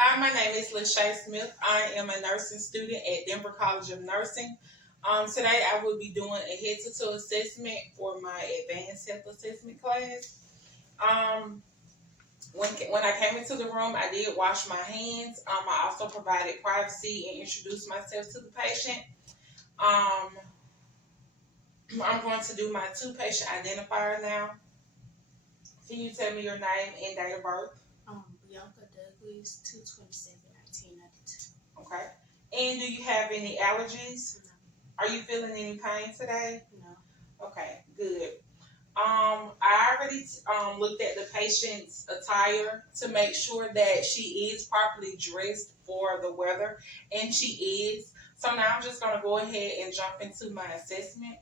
Hi, my name is Lachey Smith. I am a nursing student at Denver College of Nursing. Today I will be doing a head-to-toe assessment for my advanced health assessment class. Um, when I came into the room, I did wash my hands. I also provided privacy and introduced myself to the patient. Um, I'm going to do my two patient identifier now. Can you tell me your name and date of birth? Bianca Douglas, 2/27/1992. Okay. And do you have any allergies? No, Are you feeling any pain today? no. Okay, good. I already looked at the patient's attire to make sure that she is properly dressed for the weather, and she is. So now I'm just going to go ahead and jump into my assessment.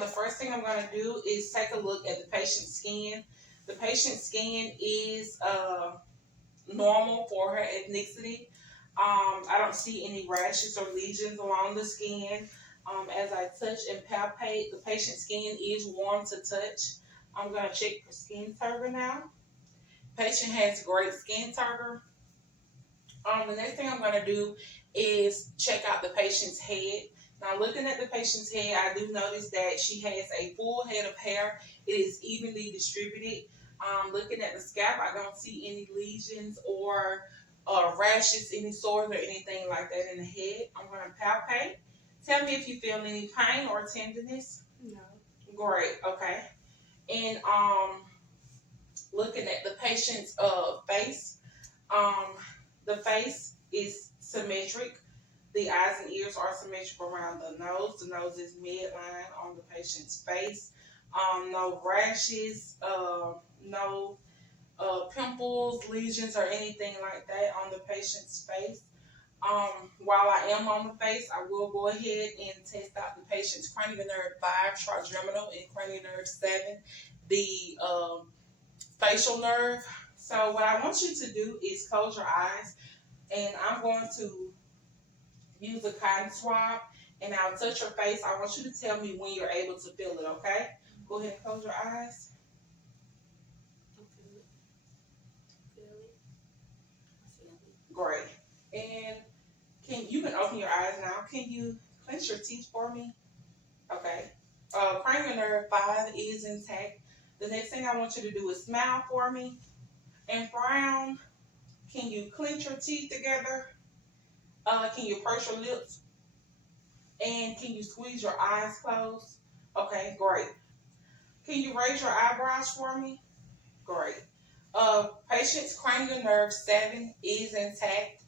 The first thing I'm going to do is take a look at the patient's skin. The patient's skin is normal for her ethnicity. I don't see any rashes or lesions along the skin. As I touch and palpate, the patient's skin is warm to touch. I'm going to check for skin turgor now. Patient has great skin turgor. The next thing I'm going to do is check out the patient's head. Now, looking at the patient's head, I do notice that she has a full head of hair. It is evenly distributed. Looking at the scalp, I don't see any lesions or rashes, any sores, or anything like that in the head. I'm going to palpate. Tell me if you feel any pain or tenderness. No. Great. Okay. And looking at the patient's face, um, the face is symmetric. The eyes and ears are symmetrical around the nose. The nose is midline on the patient's face. No rashes, no pimples, lesions, or anything like that on the patient's face. While I am on the face, I will go ahead and test out the patient's cranial nerve 5, trigeminal, and cranial nerve 7, the facial nerve. So what I want you to do is close your eyes, and I'm going to use a cotton swab, and I'll touch your face. I want you to tell me when you're able to feel it, okay? Go ahead and close your eyes. I feel it. Feel it. I feel it. Great. And you can open your eyes now. Can you clench your teeth for me? Okay. Cranial nerve 5 is intact. The next thing I want you to do is smile for me and frown. Can you clench your teeth together? Can you purse your lips? And can you squeeze your eyes closed? Okay, great. Can you raise your eyebrows for me? Great. Patient's cranial nerve 7 is intact.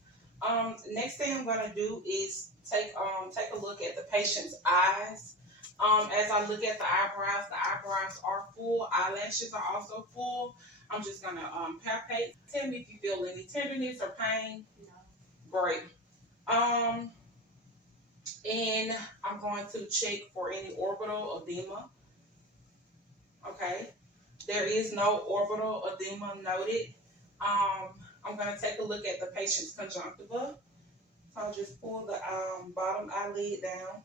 Next thing I'm going to do is take a look at the patient's eyes. As I look at the eyebrows are full. Eyelashes are also full. I'm just going to palpate. Tell me if you feel any tenderness or pain. No. Great. And I'm going to check for any orbital edema. Okay. There is no orbital edema noted. I'm going to take a look at the patient's conjunctiva. So I'll just pull the bottom eyelid down.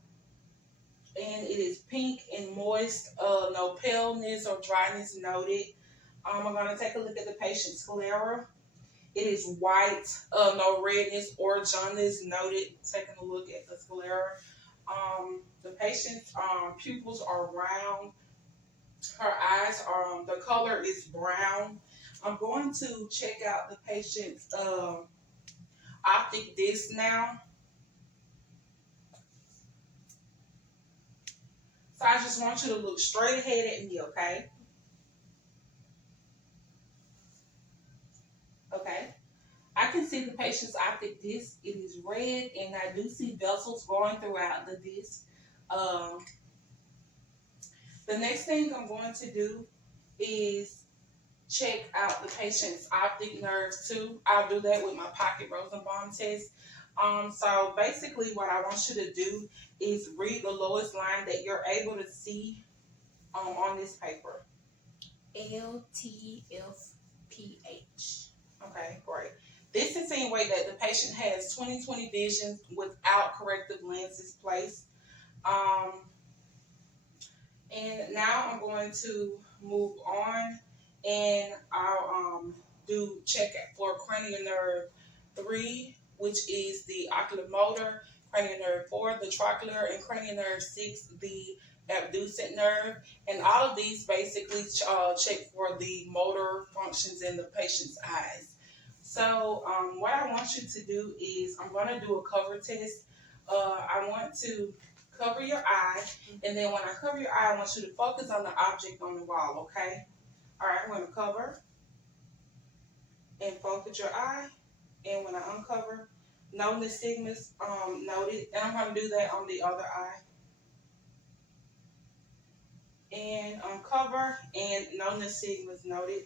And it is pink and moist. No paleness or dryness noted. I'm going to take a look at the patient's sclera. It is white. No redness or jaundice noted. Taking a look at the sclera. The patient's pupils are round. Her eyes are, the color is brown. I'm going to check out the patient's optic disc now. So I just want you to look straight ahead at me, okay? Okay. I can see the patient's optic disc. It is red, and I do see vessels going throughout the disc. Um, the next thing I'm going to do is check out the patient's optic nerve too. I'll do that with my pocket Rosenbaum test. So basically what I want you to do is read the lowest line that you're able to see on this paper. LTFPH. Okay, great. This insinuates that the patient has 20/20 vision without corrective lenses placed. Um, and now I'm going to move on, and I'll do check for cranial nerve 3, which is the oculomotor, cranial nerve 4, the trochlear, and cranial nerve 6, the abducent nerve. And all of these basically check for the motor functions in the patient's eyes. So what I want you to do is I'm going to do a cover test. I want to cover your eye, and then when I cover your eye, I want you to focus on the object on the wall, okay? All right, I'm going to cover and focus your eye, and when I uncover, note the nystagmus noted, and I'm going to do that on the other eye. And uncover, and no nystagmus noted.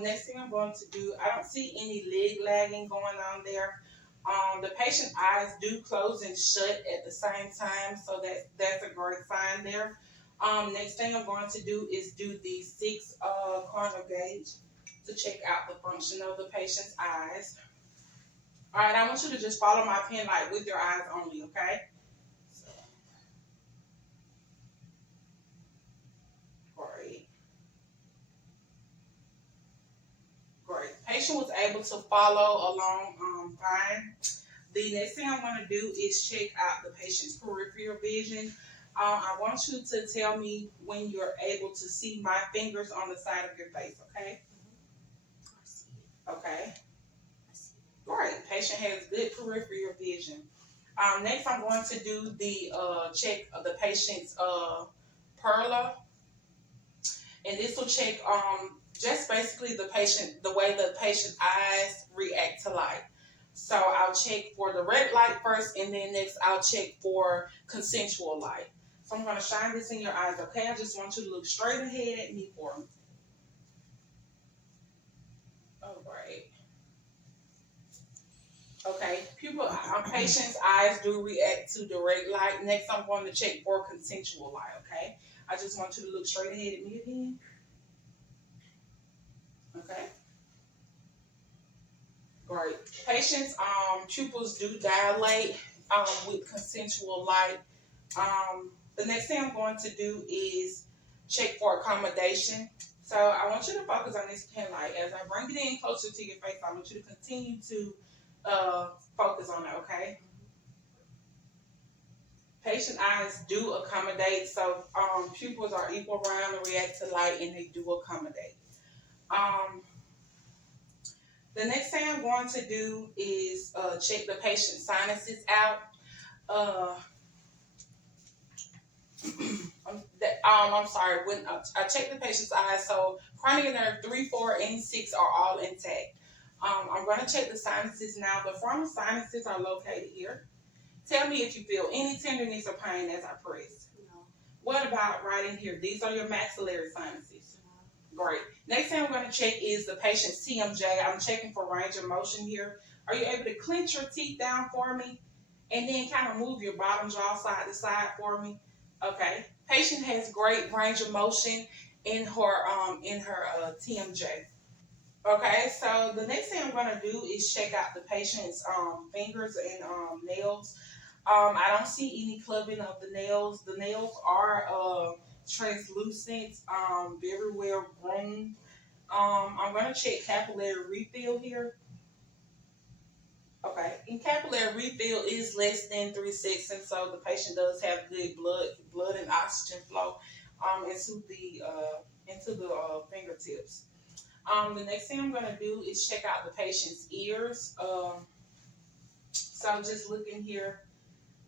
Next thing I'm going to do, I don't see any leg lagging going on there. The patient's eyes do close and shut at the same time, so that's a great sign there. Next thing I'm going to do is do the 6 corneal gauge to check out the function of the patient's eyes. All right, I want you to just follow my pen light with your eyes only, okay? Great. Great. Patient was able to follow along fine. The next thing I'm going to do is check out the patient's peripheral vision. I want you to tell me when you're able to see my fingers on the side of your face, okay? I see it. Okay. I see it. Great. Patient has good peripheral vision. Next, I'm going to do the check of the patient's perla. And this will check just basically the way the patient's eyes react to light. So I'll check for the red light first, and then next I'll check for consensual light. So I'm going to shine this in your eyes, okay? I just want you to look straight ahead at me for me. All right. Okay, patient's eyes do react to direct light. Next, I'm going to check for consensual light, okay? I just want you to look straight ahead at me again. Okay. Great. Patients' pupils do dilate with consensual light. The next thing I'm going to do is check for accommodation. So I want you to focus on this pen light. As I bring it in closer to your face, I want you to continue to focus on it, okay? Patient eyes do accommodate, so pupils are equal round and react to light, and they do accommodate. The next thing I'm going to do is check the patient's sinuses out. I'm sorry, when I check the patient's eyes, so cranial nerve 3, 4, and 6 are all intact. I'm going to check the sinuses now. The frontal sinuses are located here. Tell me if you feel any tenderness or pain as I press. No. What about right in here? These are your maxillary sinuses. No. Great. Next thing I'm going to check is the patient's TMJ. I'm checking for range of motion here. Are you able to clench your teeth down for me? And then kind of move your bottom jaw side to side for me? Okay. Patient has great range of motion in her TMJ. Okay, so the next thing I'm going to do is check out the patient's fingers and nails. I don't see any clubbing of the nails. The nails are translucent, very well groomed. I'm going to check capillary refill here. Okay, and capillary refill is less than 3 seconds, so the patient does have good blood and oxygen flow into the fingertips. The next thing I'm going to do is check out the patient's ears. So just looking here,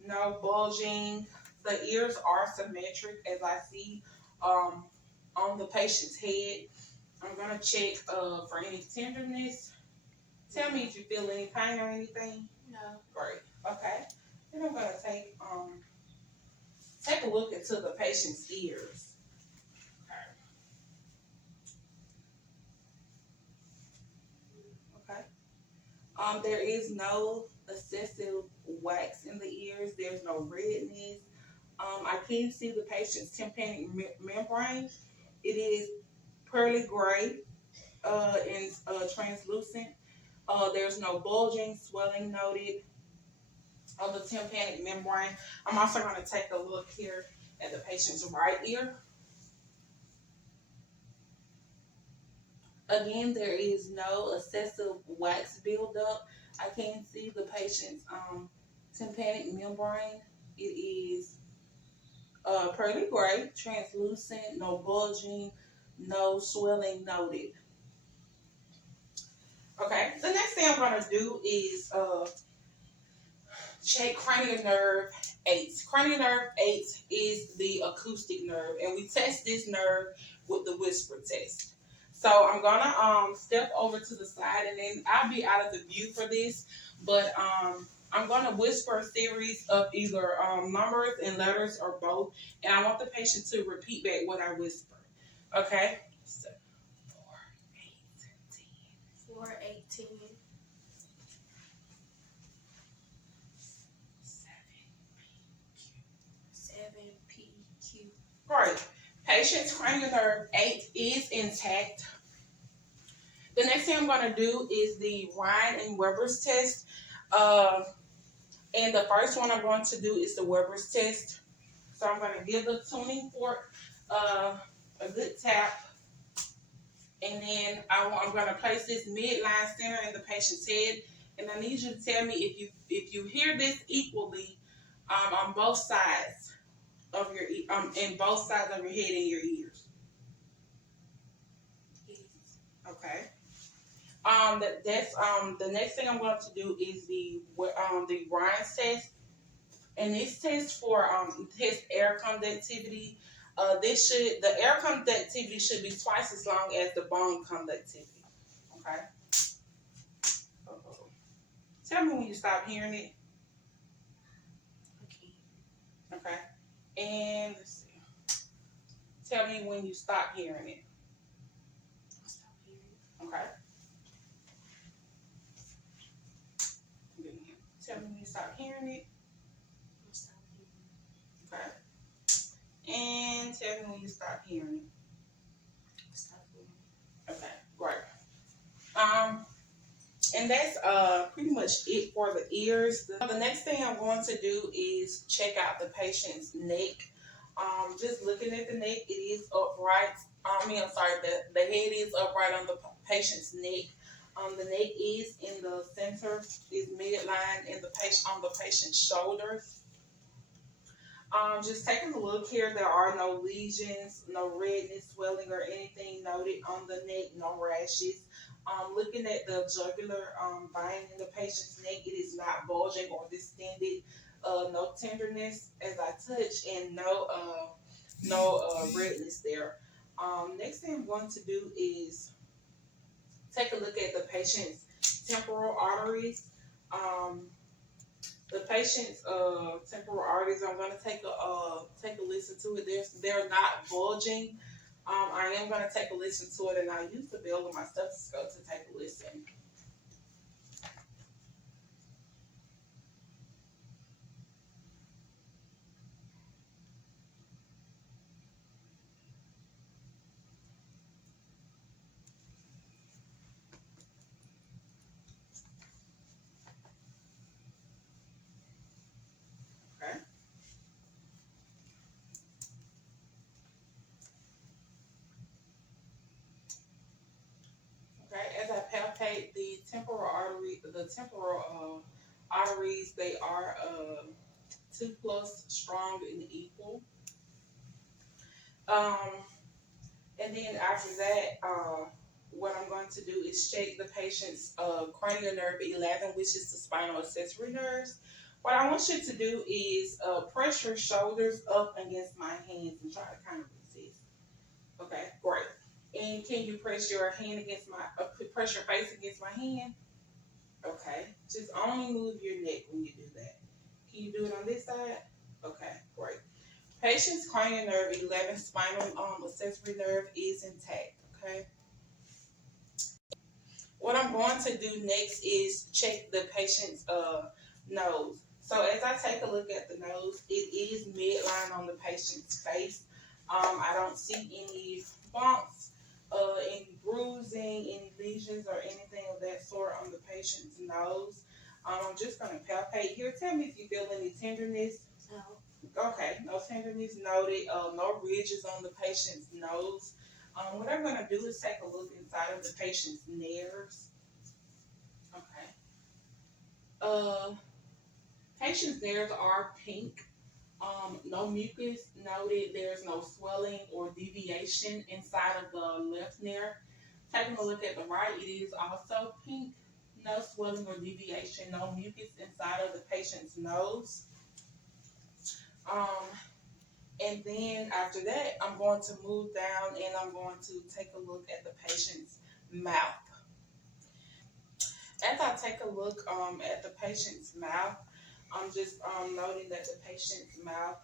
no bulging. The ears are symmetric as I see on the patient's head. I'm going to check for any tenderness. Tell me if you feel any pain or anything. No. Great. Okay. Then I'm going to take a look into the patient's ears. Okay. There is no excessive wax in the ears. There's no redness. I can see the patient's tympanic membrane. It is pearly gray and translucent. There's no bulging, swelling noted on the tympanic membrane. I'm also going to take a look here at the patient's right ear. Again, there is no excessive wax buildup. I can see the patient's tympanic membrane. It is pearly gray, translucent, no bulging, no swelling noted. Okay, the next thing I'm gonna do is check cranial nerve 8. Cranial nerve 8 is the acoustic nerve, and we test this nerve with the whisper test. So I'm gonna step over to the side, and then I'll be out of the view for this, but I'm gonna whisper a series of either numbers and letters or both, and I want the patient to repeat back what I whisper. Okay? So, 4, 8, 10. 4, 8, 10. 7, PQ. Great. Patient's cranial nerve 8 is intact. The next thing I'm going to do is the Ryan and Weber's test. And the first one I'm going to do is the Weber's test. So I'm going to give the tuning fork a good tap. And then I'm going to place this midline center in the patient's head. And I need you to tell me if you hear this equally on both sides of your in both sides of your head and your ears. Yes. Okay. That's the next thing I'm going to do is the Ryan's test, and this test for test air conductivity. The air conductivity should be twice as long as the bone conductivity. Okay. Uh-oh. Tell me when you stop hearing it. Okay. Okay. And let's see. Tell me when you stop hearing it. I'll stop hearing. Okay. Tell me when you stop hearing it. I'll stop hearing. Okay. And tell me when you stop hearing it. I'll stop hearing. Okay, great. And that's pretty much it for the ears. The next thing I'm going to do is check out the patient's neck. Just looking at the neck, it is upright. The head is upright on the patient's neck. The neck is in the center, is midline in the patient on the patient's shoulders. Just taking a look here, there are no lesions, no redness, swelling, or anything noted on the neck, no rashes. Looking at the jugular vein in the patient's neck, it is not bulging or distended. No tenderness as I touch, and no redness there. Next thing I'm going to do is take a look at the patient's temporal arteries. The patient's temporal arteries, I'm going to take a listen to it. They're not bulging. I am going to take a listen to it, and I use the bell of my stethoscope to take a listen. Okay. Okay. As I palpate the temporal arteries, they are 2+ strong and equal. And then after that, what I'm going to do is check the patient's cranial nerve 11, which is the spinal accessory nerves. What I want you to do is press your shoulders up against my hands and try to kind of resist. Okay, great. And can you press your hand against press your face against my hand? Okay, just only move your neck when you do that. Can you do it on this side? Okay, great. Patient's cranial nerve 11, spinal accessory nerve is intact. Okay. What I'm going to do next is check the patient's nose. So as I take a look at the nose, it is midline on the patient's face. I don't see any bumps, any bruising, any lesions, or anything of that sort on the patient's nose. I'm just going to palpate here. Tell me if you feel any tenderness. No. Okay, no tenderness noted. No ridges on the patient's nose. What I'm gonna do is take a look inside of the patient's nerves. Okay. Patient's nerves are pink. No mucus noted. There's no swelling or deviation inside of the left nerve. Taking a look at the right, it is also pink. No swelling or deviation. No mucus inside of the patient's nose. Um, and then after that, I'm going to move down and I'm going to take a look at the patient's mouth. As I take a look at the patient's mouth, I'm just noting that the patient's mouth,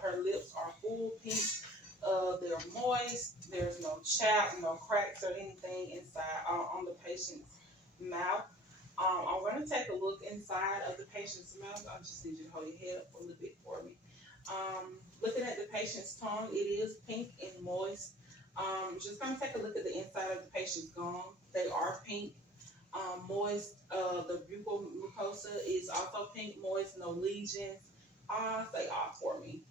her lips are full pink. They're moist. There's no chap, no cracks or anything inside on the patient's mouth. I'm going to take a look inside of the patient's mouth. I just need you to hold your head up a little bit for me. Looking at the patient's tongue, it is pink and moist. Just going to take a look at the inside of the patient's gum. They are pink. Moist. The buccal mucosa is also pink, moist, no lesions. Say off for me.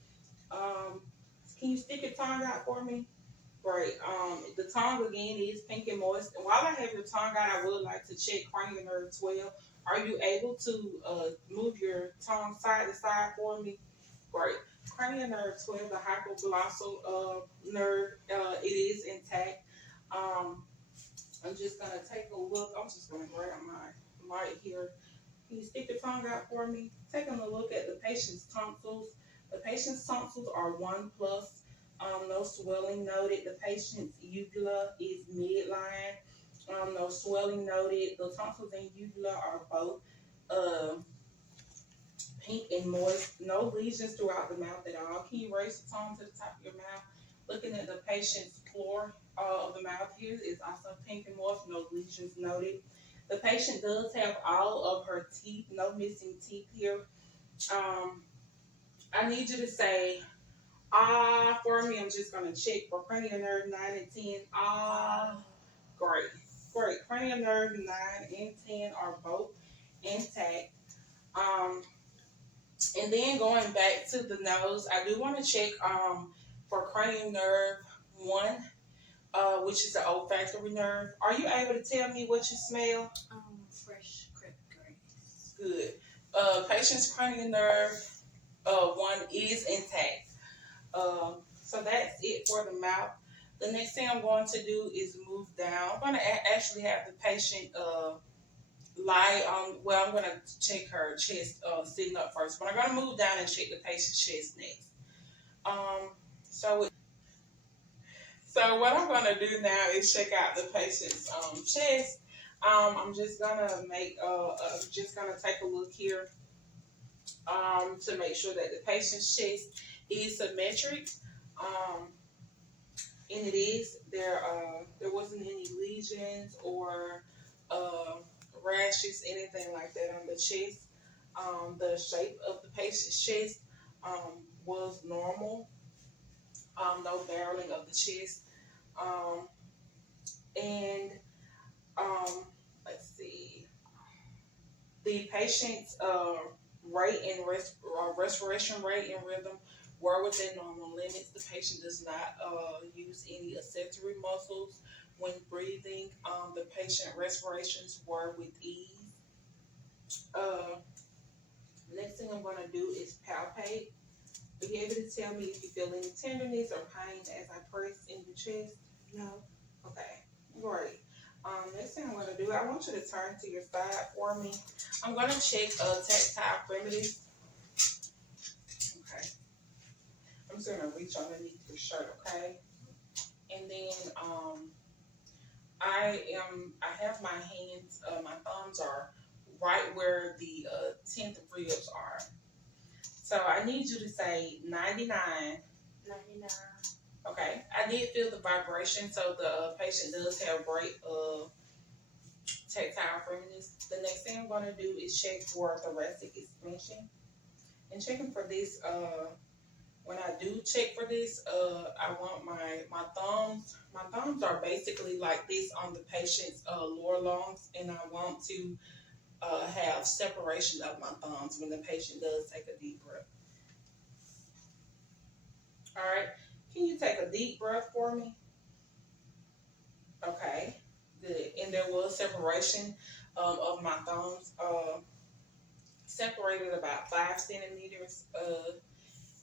Can you stick your tongue out for me? Great. The tongue again is pink and moist. And while I have your tongue out, I would like to check cranial nerve 12. Are you able to move your tongue side to side for me? Great. Cranial nerve 12, the hypoglossal nerve, it is intact. I'm just gonna take a look. I'm just gonna grab my light here. Can you stick your tongue out for me? Taking a look at the patient's tonsils. The patient's tonsils are 1 plus. No swelling noted. The patient's uvula is midline. No swelling noted. The tonsils and uvula are both pink and moist. No lesions throughout the mouth at all. Can you raise the tongue to the top of your mouth? Looking at the patient's floor of the mouth here is also pink and moist. No lesions noted. The patient does have all of her teeth, no missing teeth here. I need you to say ah for me. I'm just going to check for cranial nerve 9 and 10. Ah, great. Great. Cranial nerve 9 and 10 are both intact. And then going back to the nose, I do want to check for cranial nerve 1, which is the olfactory nerve. Are you able to tell me what you smell? Fresh crepe grass. Good. Patient's cranial nerve 1 is intact. So that's it for the mouth. The next thing I'm going to do is move down. I'm going to actually have the patient lie on, well, I'm going to check her chest sitting up first, but I'm going to move down and check the patient's chest next. So what I'm going to do now is check out the patient's chest. I'm just going to take a look here to make sure that the patient's chest is symmetric. And it is. There wasn't any lesions or rashes, anything like that on the chest. The shape of the patient's chest was normal. No barreling of the chest. And let's see. The patient's rate and respiration rate and rhythm were within normal limits. The patient does not use any accessory muscles when breathing. The patient respirations were with ease. Next thing I'm going to do is palpate. Are you able to tell me if you feel any tenderness or pain as I press in your chest? No. Okay, great. Next thing I'm going to do, I want you to turn to your side for me. I'm going to check tactile primitives. Okay. I'm just going to reach underneath your shirt, okay? And then I have my hands, my thumbs are right where the 10th ribs are. So I need you to say 99. 99. Okay, I did feel the vibration, so the patient does have great tactile friendliness. The next thing I'm going to do is check for thoracic expansion. And checking for this, when I do check for this, I want my thumbs. My thumbs are basically like this on the patient's lower lungs, and I want to have separation of my thumbs when the patient does take a deep breath. All right. Can you take a deep breath for me? Okay, good. And there was separation of my thumbs, separated about 5 centimeters.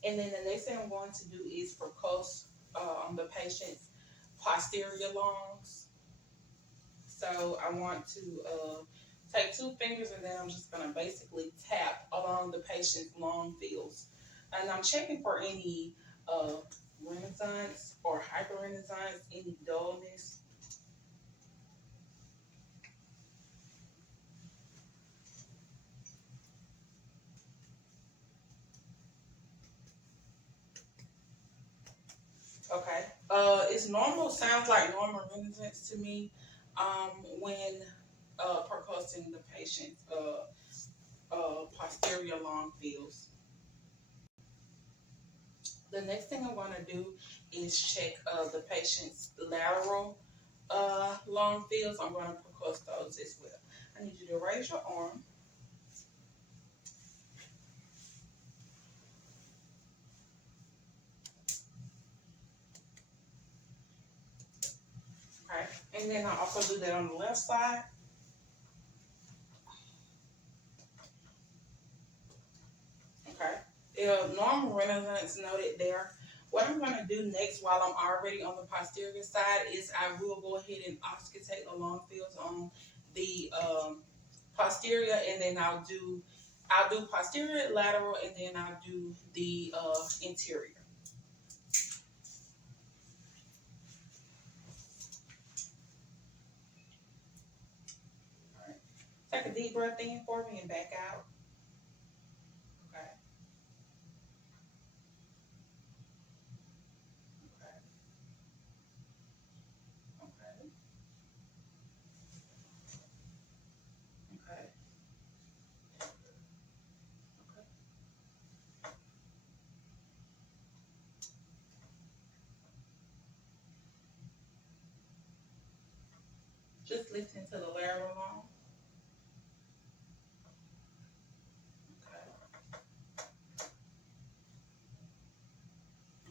And then the next thing I'm going to do is percuss on the patient's posterior lungs. So I want to take 2 fingers and then I'm just going to basically tap along the patient's lung fields. And I'm checking for any renaissance or hyperrenaissance, any dullness. Okay. It's normal, sounds like normal renaissance to me when percussing the patient's posterior lung fields. The next thing I'm going to do is check the patient's lateral lung fields. I'm going to percuss those as well. I need you to raise your arm. Okay. And then I also do that on the left side. Okay. Normal renaissance noted there. What I'm going to do next while I'm already on the posterior side is I will go ahead and auscultate the lung fields on the posterior, and then I'll do posterior, lateral, and then I'll do the interior. All right. Take a deep breath in for me and back out. Okay. Okay. Okay. Okay. Okay. Just listen to the lateral lung. Okay.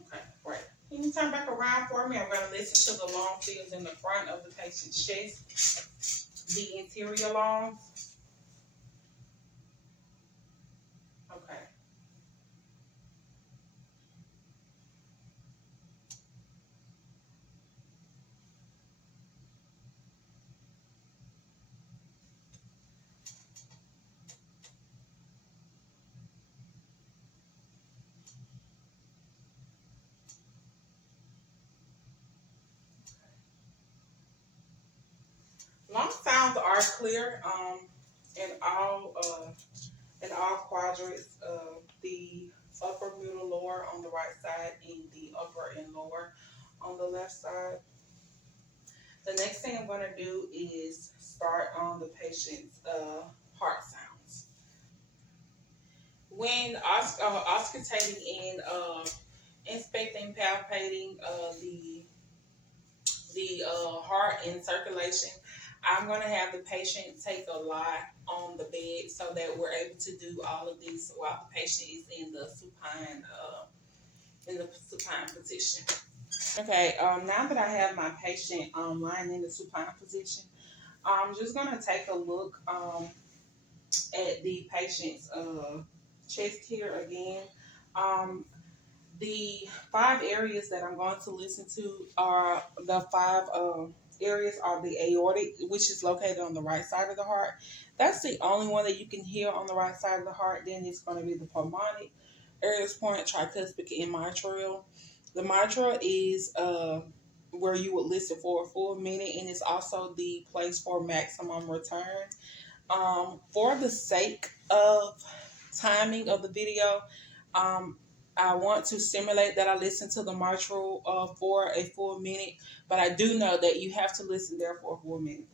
Okay. Great. Can you turn back around for me? I'm going to listen to the lung fields in the front of the patient's chest, the interior lungs. Okay. Lung sounds are clear in all quadrants. The upper, middle, lower on the right side, and the upper and lower on the left side. The next thing I'm going to do is start on the patient's heart sounds. When auscultating and inspecting, palpating the heart and circulation, I'm going to have the patient take a lie on the bed so that we're able to do all of this while the patient is in the supine position. Okay, now that I have my patient lying in the supine position, I'm just going to take a look at the patient's chest here again. The 5 areas that I'm going to listen to are the 5 areas are the aortic, which is located on the right side of the heart. That's the only one that you can hear on the right side of the heart. Then it's going to be the pulmonic, aortic point, tricuspid, and mitral. The mitral is where you would listen for a full minute, and it's also the place for maximum return. For the sake of timing of the video, I want to simulate that I listen to the mitral for a full minute, but I do know that you have to listen there for a full minute.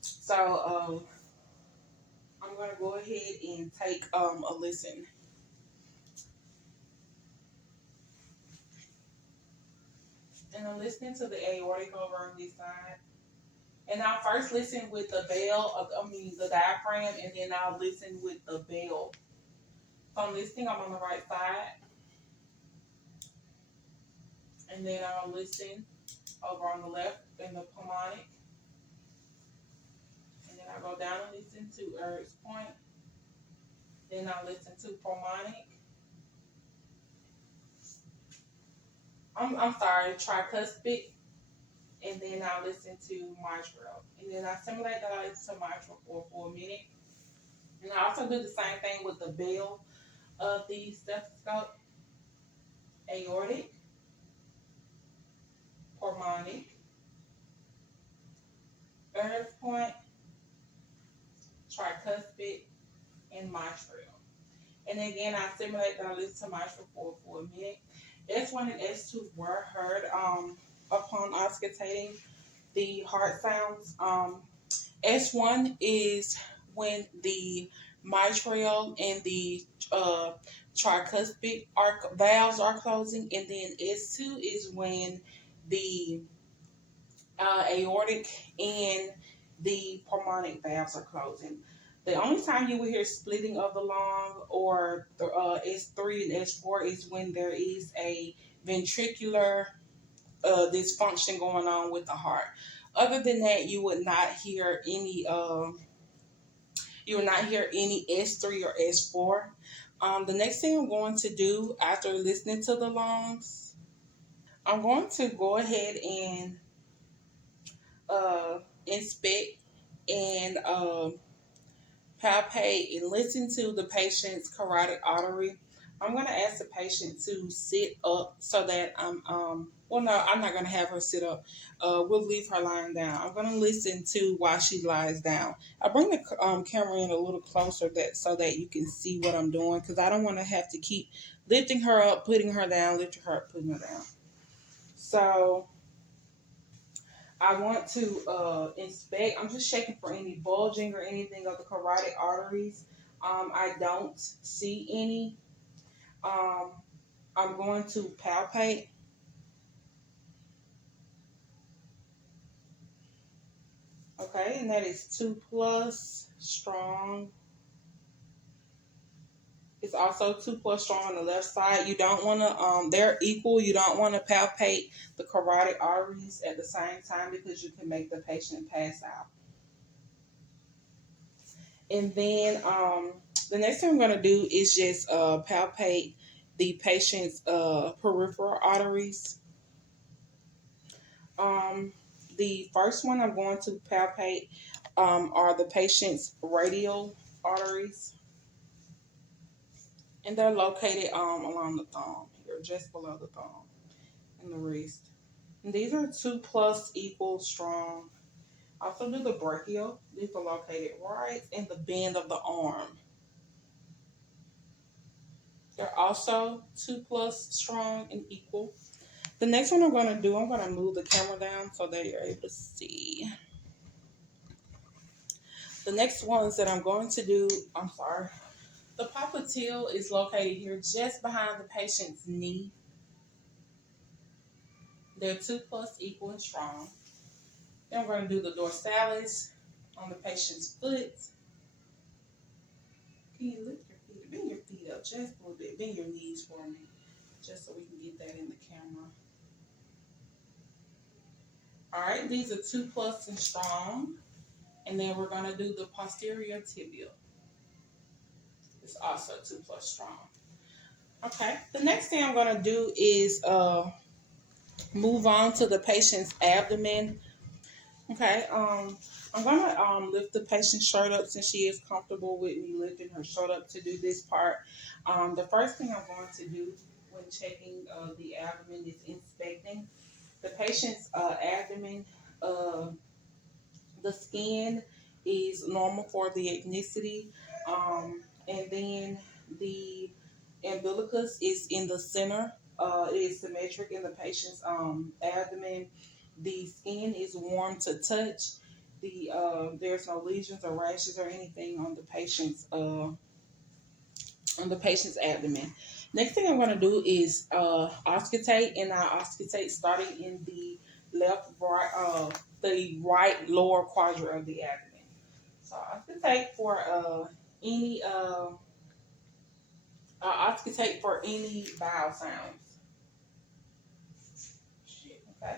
So I'm going to go ahead and take a listen. And I'm listening to the aortic over on this side. And I'll first listen with the the diaphragm, and then I'll listen with the bell. So I'm listening, I'm on the right side. And then I'll listen over on the left in the pulmonic. And then I go down and listen to Earth's point. Then I listen to pulmonic. I'm sorry, tricuspid. And then I listen to mitral. And then I simulate that I listen to mitral for a minute. And I also do the same thing with the bell of the stethoscope. Aortic, pulmonic, Earth point, tricuspid, and mitral. And again, I simulate that I listen to mitral for a minute. S1 and S2 were heard upon auscultating the heart sounds. S1 is when the mitral and the tricuspid valves are closing, and then S2 is when the aortic and the pulmonic valves are closing. The only time you will hear splitting of the lung or the S3 and S4 is when there is a ventricular dysfunction going on with the heart. Other than that, you would not hear any. You will not hear any S3 or S4. The next thing I'm going to do after listening to the lungs, I'm going to go ahead and inspect and palpate and listen to the patient's carotid artery. I'm going to ask the patient to sit up so that well, no, I'm not going to have her sit up. We'll leave her lying down. I'm going to listen to while she lies down. I bring the camera in a little closer so that you can see what I'm doing, because I don't want to have to keep lifting her up, putting her down, lifting her up, putting her down. So I want to inspect. I'm just checking for any bulging or anything of the carotid arteries. I don't see any. I'm going to palpate. Okay, and that is 2+ strong. It's also 2+ strong on the left side. You don't want to, they're equal. You don't want to palpate the carotid arteries at the same time, because you can make the patient pass out. And then the next thing I'm going to do is just palpate the patient's peripheral arteries. The first one I'm going to palpate are the patient's radial arteries. And they're located along the thumb here, just below the thumb and the wrist. And these are 2+ equal strong. Also do the brachial. These are located right in the bend of the arm. They're also 2+ strong and equal. The next one I'm going to do, I'm going to move the camera down so that you're able to see. The next ones that I'm going to do, the popliteal is located here just behind the patient's knee. They're 2+ equal and strong. Then we're going to do the dorsalis on the patient's foot. Can you lift your feet? Bend your feet up just a little bit. Bend your knees for me, just so we can get that in the camera. All right, these are 2+ and strong. And then we're going to do the posterior tibial. It's also 2+ strong. Okay, the next thing I'm going to do is move on to the patient's abdomen. Okay, I'm going to lift the patient's shirt up since she is comfortable with me lifting her shirt up to do this part. The first thing I'm going to do when checking the abdomen is inspecting the patient's abdomen. The skin is normal for the ethnicity, and then the umbilicus is in the center. It is symmetric in the patient's abdomen. The skin is warm to touch. There's no lesions or rashes or anything on the patient's abdomen. Next thing I'm going to do is auscultate, and I auscultate starting in the the right lower quadrant of the abdomen. So I auscultate for any vowel sounds. Okay.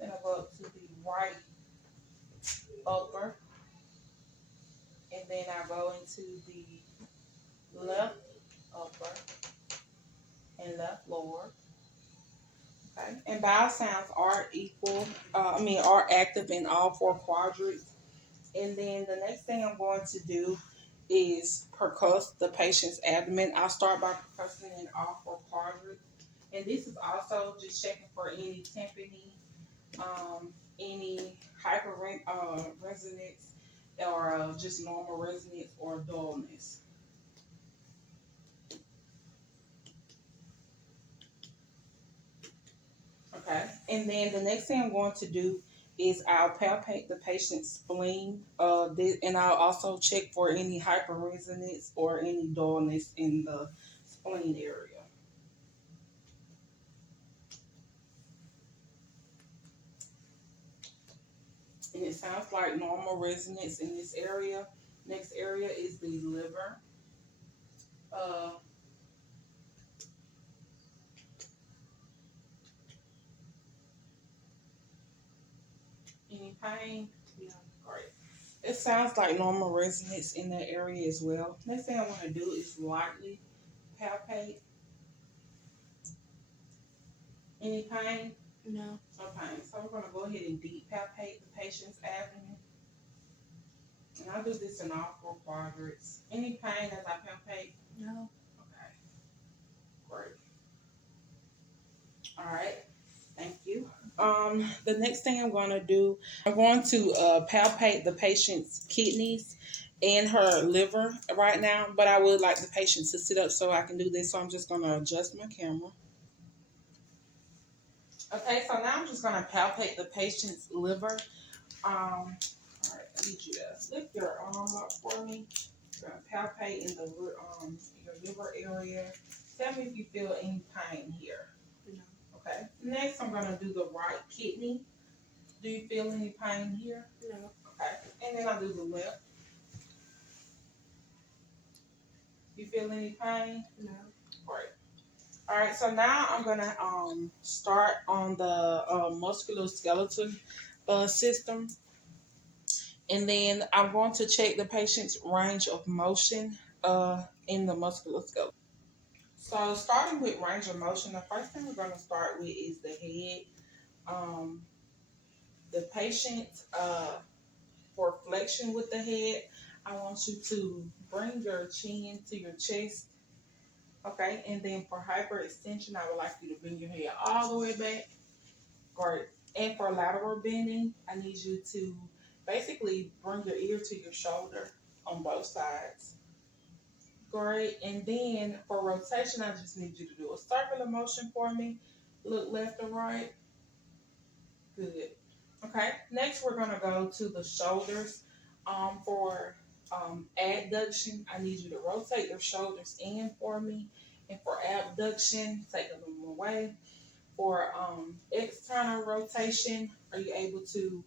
Then I go up to the right upper, and then I go into the left upper and left lower. Okay, and vowel sounds are equal. Are active in all four quadrants. And then the next thing I'm going to do is percuss the patient's abdomen. I'll start by percussing in all four quadrants. And this is also just checking for any tympani, any hyper resonance, or just normal resonance or dullness. Okay, and then the next thing I'm going to do is I'll palpate the patient's spleen, and I'll also check for any hyperresonance or any dullness in the spleen area. And it sounds like normal resonance in this area. Next area is the liver. Uh, any pain? Yeah. Great. It sounds like normal resonance in that area as well. Next thing I want to do is lightly palpate. Any pain? No. No pain. So we're going to go ahead and deep palpate the patient's abdomen. And I'll do this in all four quadrants. Any pain as I palpate? No. Okay. Great. All right. Thank you. The next thing I'm going to do, I'm going to palpate the patient's kidneys and her liver right now, but I would like the patient to sit up so I can do this. So I'm just going to adjust my camera. Okay, so now I'm just going to palpate the patient's liver. All right, I need you to lift your arm up for me. You're going to palpate in the your liver area. Tell me if you feel any pain here. No. Okay. Next, I'm going to do the right kidney. Do you feel any pain here? No. Okay. And then I'll do the left. You feel any pain? No. Great. All right. So now I'm going to start on the musculoskeletal system. And then I'm going to check the patient's range of motion in the musculoskeletal. So starting with range of motion, the first thing we're going to start with is the head. The patient, for flexion with the head, I want you to bring your chin to your chest. Okay, and then for hyperextension, I would like you to bring your head all the way back. Great. And for lateral bending, I need you to basically bring your ear to your shoulder on both sides. Great. And then for rotation, I just need you to do a circular motion for me. Look left or right. Good. Okay. Next, we're going to go to the shoulders. For adduction, I need you to rotate your shoulders in for me. And for abduction, take them away. For external rotation, are you able to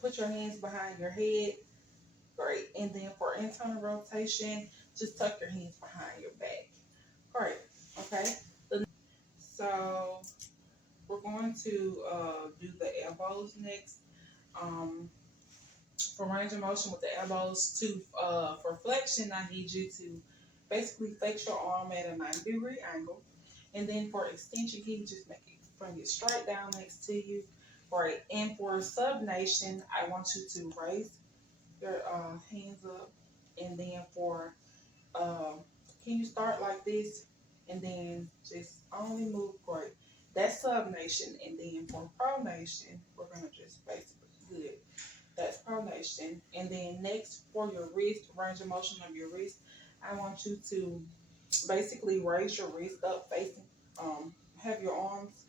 put your hands behind your head? Great. And then for internal rotation, just tuck your hands behind your back. Great. Okay. So we're going to do the elbows next. For range of motion with the elbows, for flexion, I need you to basically flex your arm at a 90-degree angle. And then for extension, can you just bring it straight down next to you. Right. And for subnation, I want you to raise your hands up. And then for, can you start like this? And then just only move. Great. That's subnation. And then for pronation, we're going to just basically, good. That's pronation. And then next, for your wrist, range of motion of your wrist, I want you to basically raise your wrist up facing, have your arms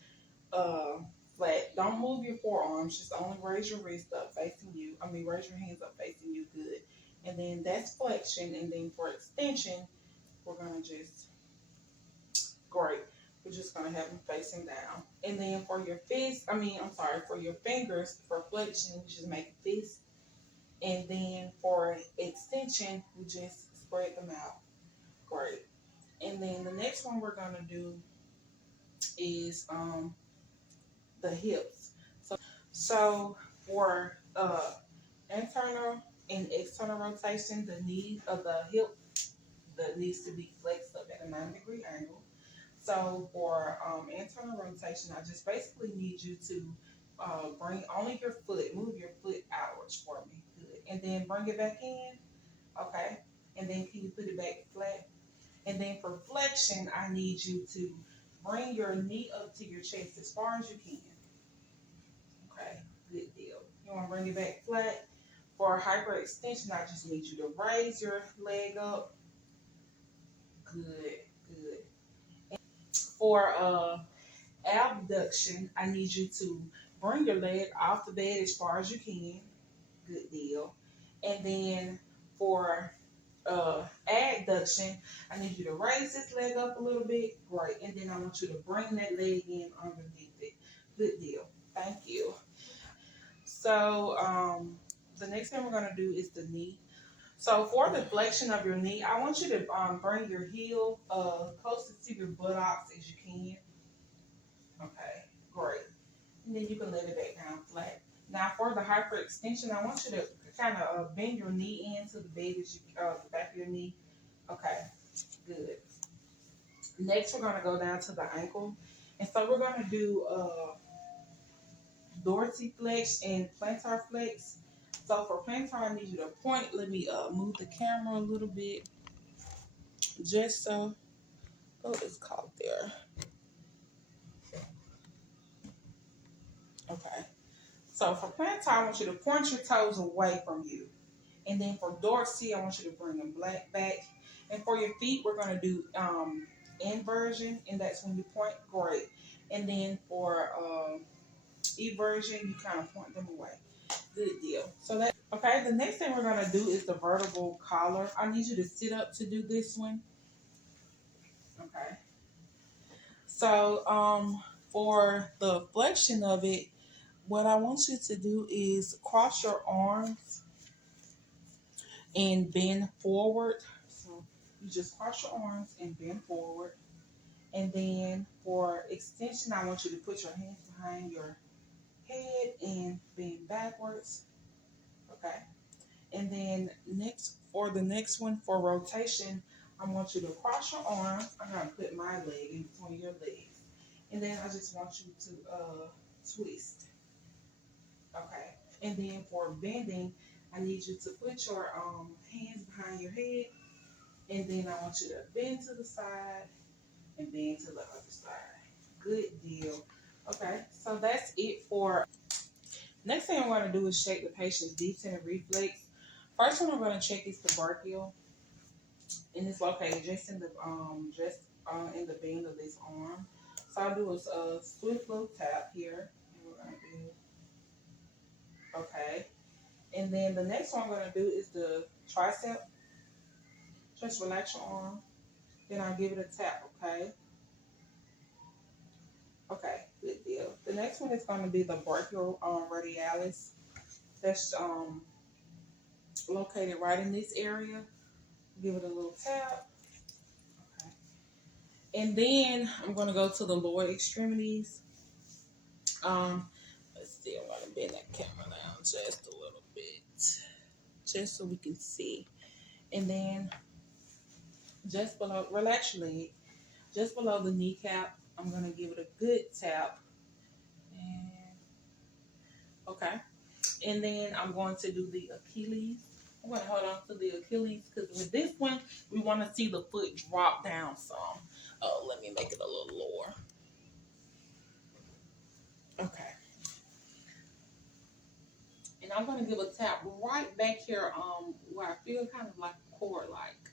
flat. Don't move your forearms, just only raise your wrist up facing you. Raise your hands up facing you, good. And then that's flexion. And then for extension, we're going to just, great. We're just going to have them facing down. And then for your for your fingers, for flexion, we just make a fist. And then for extension, we just spread them out. Great. And then the next one we're going to do is the hips. So for internal and external rotation, the knee of the hip that needs to be flexed up at a 90-degree angle. So for internal rotation, I just basically need you to bring only your foot, move your foot outwards for me. Good. And then bring it back in. Okay. And then can you put it back flat? And then for flexion, I need you to bring your knee up to your chest as far as you can. Okay. Good deal. You want to bring it back flat? For hyperextension, I just need you to raise your leg up. Good, good. For abduction, I need you to bring your leg off the bed as far as you can. Good deal. And then for adduction, I need you to raise this leg up a little bit. Great. And then I want you to bring that leg in underneath it. Good deal. Thank you. So the next thing we're going to do is the knee. So for the flexion of your knee, I want you to bring your heel closest to your buttocks as you can. Okay, great. And then you can let it back down flat. Now for the hyperextension, I want you to kind of bend your knee into the bed as you, the back of your knee. Okay, good. Next, we're going to go down to the ankle. And so we're going to do dorsiflex and plantar flex. So for plantar, I need you to point. Let me move the camera a little bit. Just so, oh, it's caught there. Okay. So for plantar, I want you to point your toes away from you. And then for dorsal, I want you to bring them back. And for your feet, we're going to do inversion, and that's when you point. Great. And then for eversion, you kind of point them away. Good deal. So that, okay, the next thing we're going to do is the vertebral collar. I need you to sit up to do this one. Okay. So for the flexion of it, what I want you to do is cross your arms and bend forward. So you just cross your arms and bend forward. And then for extension, I want you to put your hands behind your head and bend backwards. Okay. And then next, for the next one, for rotation, I want you to cross your arms. I'm going to put my leg in between your legs. And then I just want you to twist. Okay. And then for bending, I need you to put your hands behind your head. And then I want you to bend to the side and bend to the other side. Good deal. Okay. So that's it for. Next thing I'm going to do is check the patient's descending reflex. First one I'm going to check is the brachial, and it's located just in the in the bend of this arm. So I'll do a swift little tap here, and we're going to do okay. And then the next one I'm going to do is the tricep. Just relax your arm. Then I'll give it a tap. Okay. Okay. Good deal. The next one is going to be the brachial radialis. That's located right in this area. Give it a little tap. Okay. And then I'm going to go to the lower extremities. Let's see. I'm going to bend that camera down just a little bit, just so we can see. And then just below, relax your leg, just below the kneecap, I'm going to give it a good tap. And okay. And then I'm going to do the Achilles. I'm going to hold on to the Achilles because with this one, we want to see the foot drop down some. Oh, let me make it a little lower. Okay. And I'm going to give a tap right back here where I feel kind of like cord-like.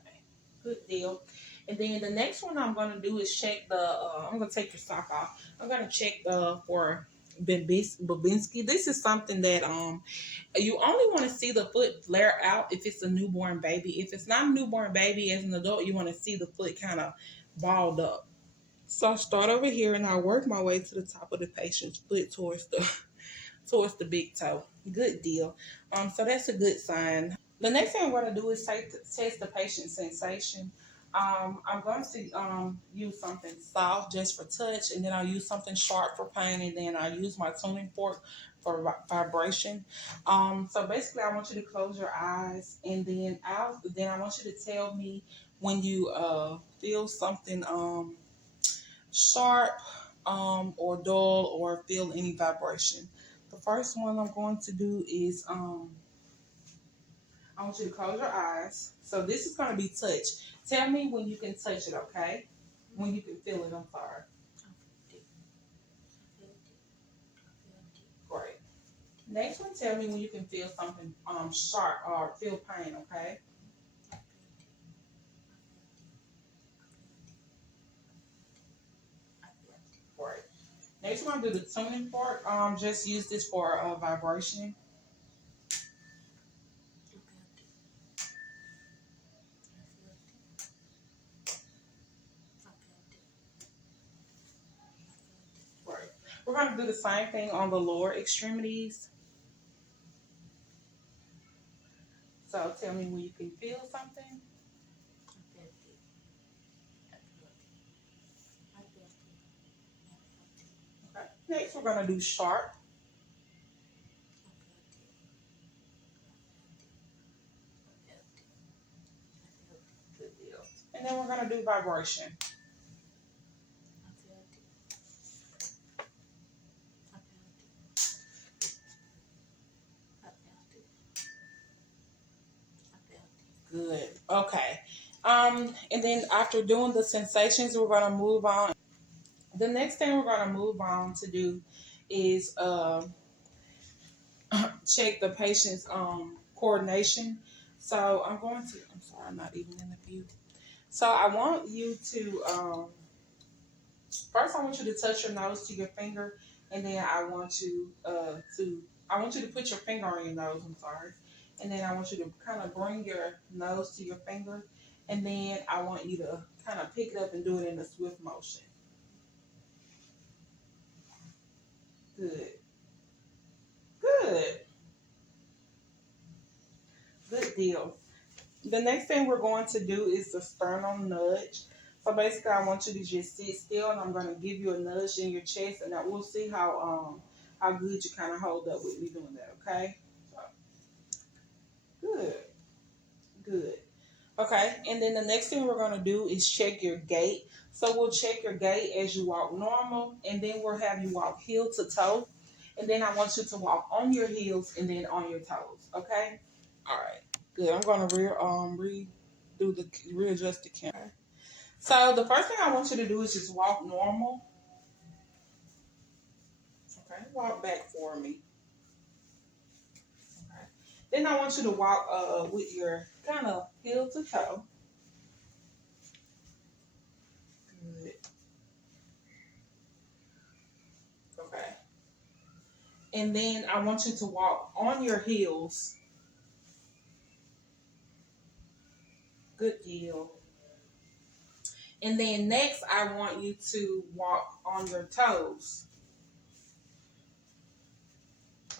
Okay. Good deal. And then the next one I'm going to do is check the, I'm going to take your sock off. I'm going to check for Babinski. This is something that you only want to see the foot flare out if it's a newborn baby. If it's not a newborn baby, as an adult, you want to see the foot kind of balled up. So I start over here and I work my way to the top of the patient's foot towards the big toe. Good deal. So that's a good sign. The next thing I'm going to do is test the patient's sensation. I'm going to use something soft just for touch, and then I'll use something sharp for pain, and then I'll use my tuning fork for vibration. So basically, I want you to close your eyes, and then I want you to tell me when you feel something sharp or dull or feel any vibration. The first one I'm going to do is I want you to close your eyes. So this is going to be touch. Tell me when you can touch it, okay? When you can feel it, I'm sorry. Great. Next one, tell me when you can feel something sharp or feel pain, okay? Great. Next one, do the tuning fork. Just use this for vibration. Right. We're going to do the same thing on the lower extremities. So tell me when you can feel something. Okay. Next, we're going to do sharp. Good deal. And then we're going to do vibration. Good. Okay. And then after doing the sensations, we're going to move on. The next thing we're going to move on to do is check the patient's coordination. So I'm sorry, I'm not even in the view. So I want you to, first I want you to touch your nose to your finger, and then I want you to put your finger on your nose, I'm sorry. And then I want you to kind of bring your nose to your finger, and then I want you to kind of pick it up and do it in a swift motion. Good. Good. Good deal. The next thing we're going to do is the sternum nudge. So basically, I want you to just sit still, and I'm going to give you a nudge in your chest, and we'll see how good you kind of hold up with me doing that. Okay. So, good. Good. Okay. And then the next thing we're going to do is check your gait. So we'll check your gait as you walk normal, and then we'll have you walk heel to toe, and then I want you to walk on your heels and then on your toes. Okay. All right. Good. I'm going to readjust the camera. So the first thing I want you to do is just walk normal. Okay, walk back for me. Okay. Then I want you to walk with your kind of heel to toe. Good. Okay. And then I want you to walk on your heels. Good deal. And then next I want you to walk on your toes.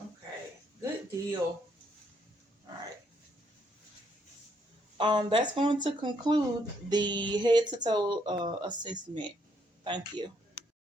Okay. Good deal. All right. That's going to conclude the head to toe assessment. Thank you.